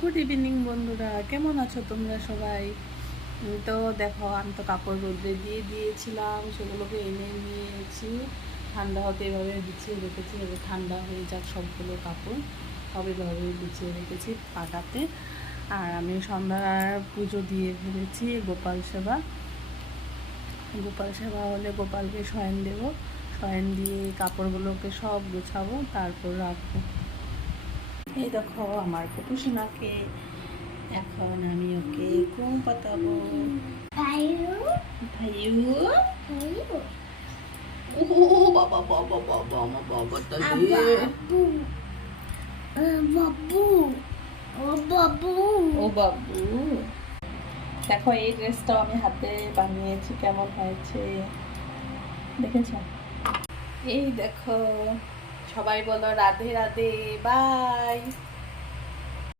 Good evening বন্ধুরা, কেমন আছো তোমরা সবাই? তো দেখো, আমি তো কাপড় রোদ্রে দিয়ে দিয়েছিলাম, সেগুলোকে এনে নিয়েছি। ঠান্ডা হতে এভাবে বিছিয়ে রেখেছি, এবার ঠান্ডা হয়ে যাক সবগুলো কাপড় সব এভাবে বিছিয়ে রেখেছি পাটাতে। আর আমি সন্ধ্যার পুজো দিয়ে ফেলেছি। গোপাল সেবা হলে গোপালকে শয়ন দেবো, শয়ন দিয়ে কাপড়গুলোকে সব গোছাবো, তারপর রাখবো। এই দেখো আমার কুটুসোনাকে, এখন আমি ওকে ঘুম পাতাবো। ভাইউ ভাইউ, ও বাবা বাবা বাবা, আমার বাবাটা বাবু বাবু, ও বাবু, ও বাবু। দেখো এই ড্রেসটাও আমি হাতে বানিয়েছি, কেমন হয়েছে দেখেছো? এই দেখো, সবাই বলো রাধে রাধে, বাই।